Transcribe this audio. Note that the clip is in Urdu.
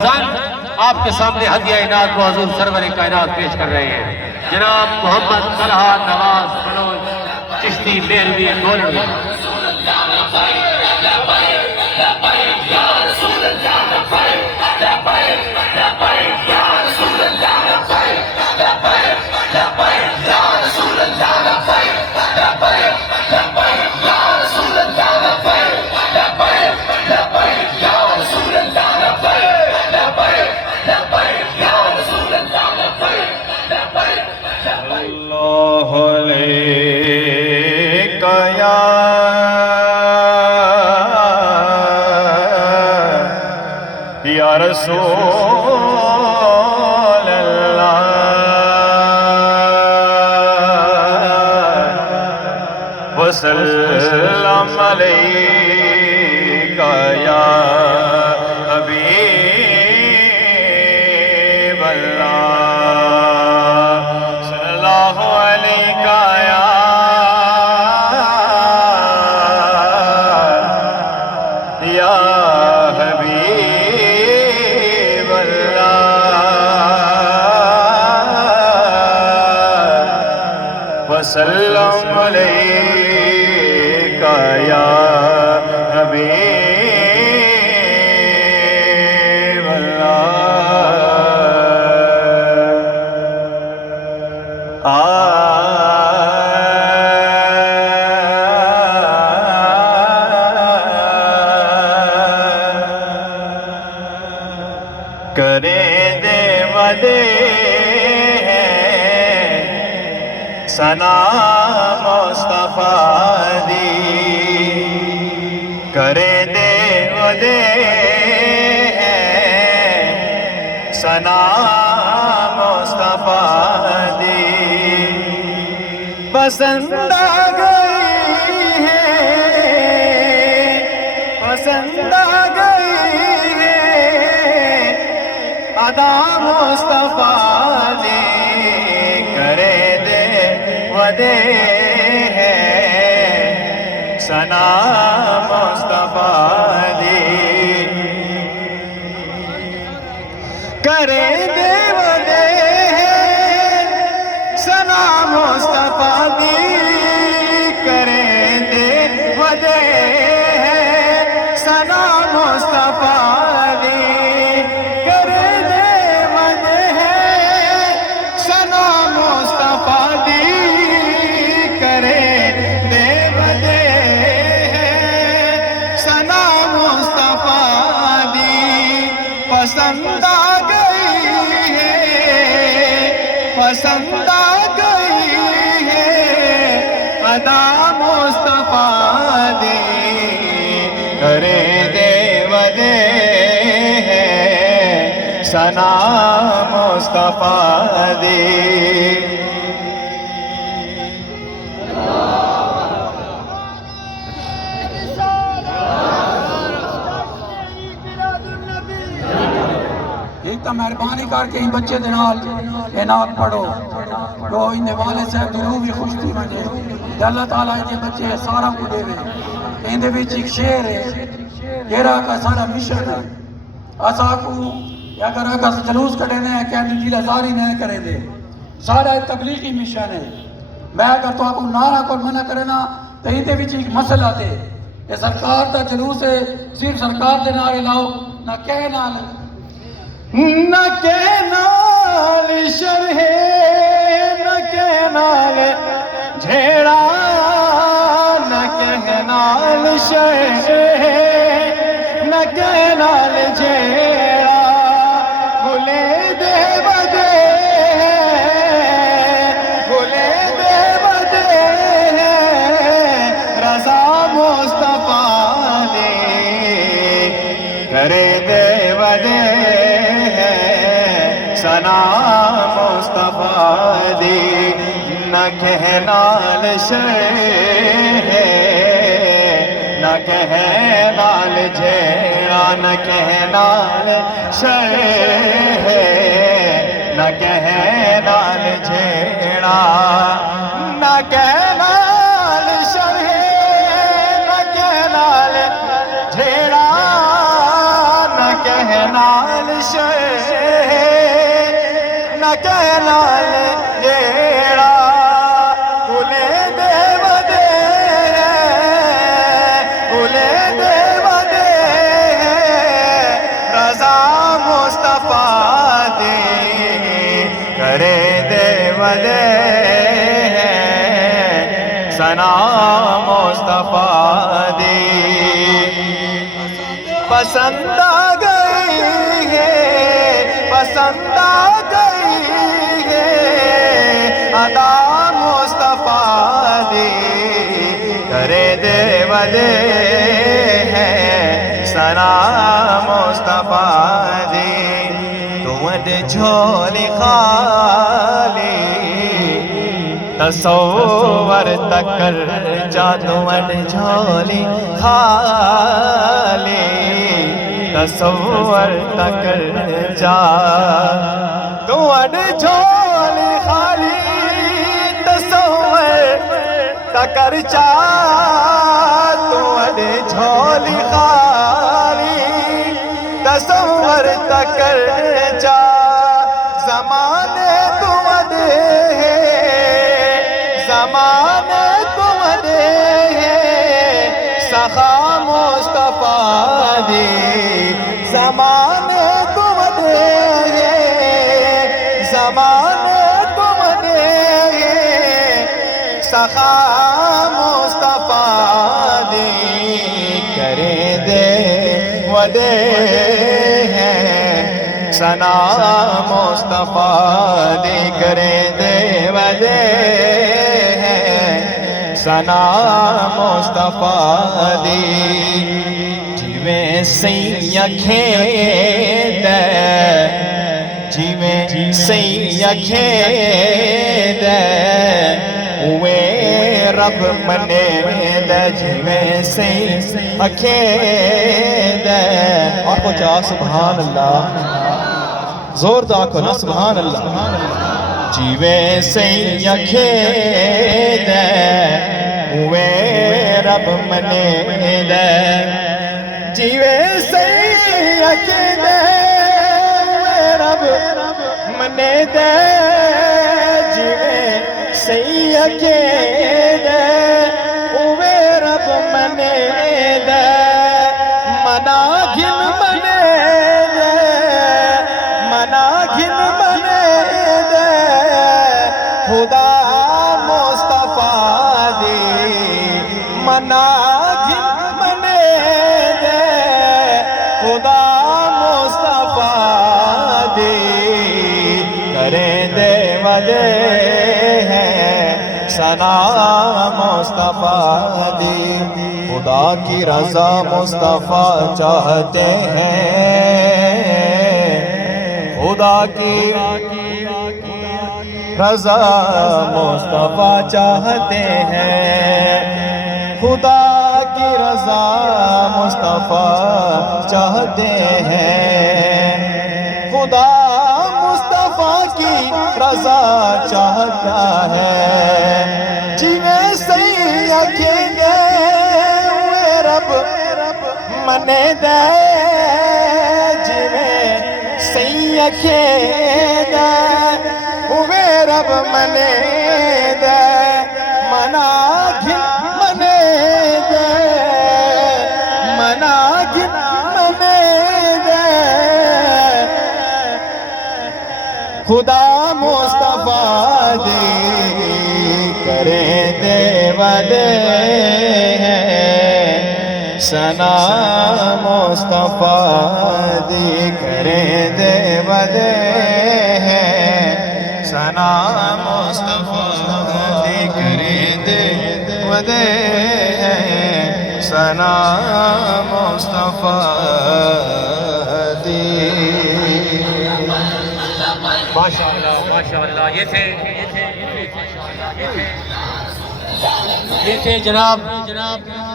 آپ کے سامنے ہدیہ عنایت کو حضور سرور کائنات پیش کر رہے ہیں جناب محمد طلحہ نواز بلوچ چشتی میروی گولڑی۔ یا رسول اللہ وسلم علیکہ یا حبیب اللہ صلی اللہ علیکہ یا حبیب وسلم علیکہ یا حبیب کریں دے ودے ثنا مصطفیٰ دی کریں دے ودے ثنا مصطفیٰ دی پسند آ گئی ہے پسند آ گئی ہے ادا مصطفیٰ دی کرے دے ودے ہے ثنا مصطفیٰ دی کرے دے ودے ہے ثنا مصطفیٰ دی کرے دے ودے ہے ثنا مصطفیٰ دی کرے دے ودے ہے ثنا مصطفیٰ دی کرے دے ودے ہے ثنا مصطفیٰ دی پسند آ گئی ہے پسند آ گئی ہے ادا مصطفیٰ دی کرے دے ودے ہے ثنا مصطفیٰ دی ایک تو مہربانی کر کے ان بچے دے نال انعام پڑھو تو ان والد صاحب دی روح بھی خوش تھی مجھے اللہ تعالیٰ یہ بچے سارا کو دے ان دے وچ ایک شعر ہے جیڑا کا سارا مشن ہے اسا کو اگر اگر جلوس کٹے نے کہنے جی ہزاری نہیں کریں دے سارا تبلیغی مشن ہے میں اگر تو آپ کو نعرہ کو منع کرے نا تو ان دے وچ ایک مسئلہ دے یہ سرکار دا جلوس ہے صرف سرکار دے نعرے لاؤ نہ کہہ نال نہ کہنال شرح نہ کہنال جھیڑا نہ کہنال شرح نہ کہنال جھیڑا بھولے دے ودے بھولے دے ودے رضا مصطفیٰ دی کرے دے ودے ثنا مصطفیٰ دی نہ کہنال شرح نہ کہنال جھیڑا نہ کہنال شرح نہ کہنال جھیڑا نہ کہنال شرح نہ کہنال جھیڑا نہ کہنال شے نہ کہنا جیڑا کلے دے ودے کلے دے ودے رضا مصطفیٰ دی کرے دے ودے ثنا مصطفیٰ دی پسند آ گئی ہے پسند آ گئی ہے ادا مصطفیٰ دی کرے دے ودے ہے ثنا مصطفیٰ دی تو ود جھولی خالی تصور تکر جا تو ود جھولی خالی تصور تکر جا تو ود جھولی خالی تصور تکر جا تو ود جھولی خالی تصور تکر جا زمانے تو ود زمانے تو ود سخا مصطفیٰ دی زمانے تو ود زمانے تو ود سخا مصطفیٰ دی کرے دے ودے ہیں ثنا مصطفیٰ دی کرے دے ودے ہیں ثنا مصطفیٰ دی جیویں سیاں کھیت جیویں سیاں کھیت اوے رب منے دے جیویں سیاں کھیت اور کو جا سبحان اللہ زور دا کو نا سبحان اللہ جیویں سیاں کھیت اوے رب منے دے جیویں سیاں کھیت اوے رب منے دے جیویں سیاں کھیت اوے رب منے دے منا گھن منے دے منا گھن منے دے خدا مصطفیٰ دی منا گھن منے دے خدا مصطفیٰ دی کرے دے ودے ہیں ثنا مصطفیٰ دی خدا کی رضا مصطفیٰ چاہتے ہیں خدا کی رضا مصطفیٰ چاہتے ہیں خدا کی رضا مصطفیٰ چاہتے ہیں خدا مصطفیٰ کی رضا چاہتا ہے جیویں سیاں کھیت اوے رب منے دے جیویں سیاں کھیت اوے رب منے دے منا گھن منے دے منا گھن منے دے خدا مصطفیٰ دی کرے دے ودے ہیں ثنا مصطفیٰ دی کرے دے ودے ہیں ثنا مصطفیٰ دی کرے دے ودے ہیں ثنا مصطفیٰ دی ماشاءاللہ یہ تھے جناب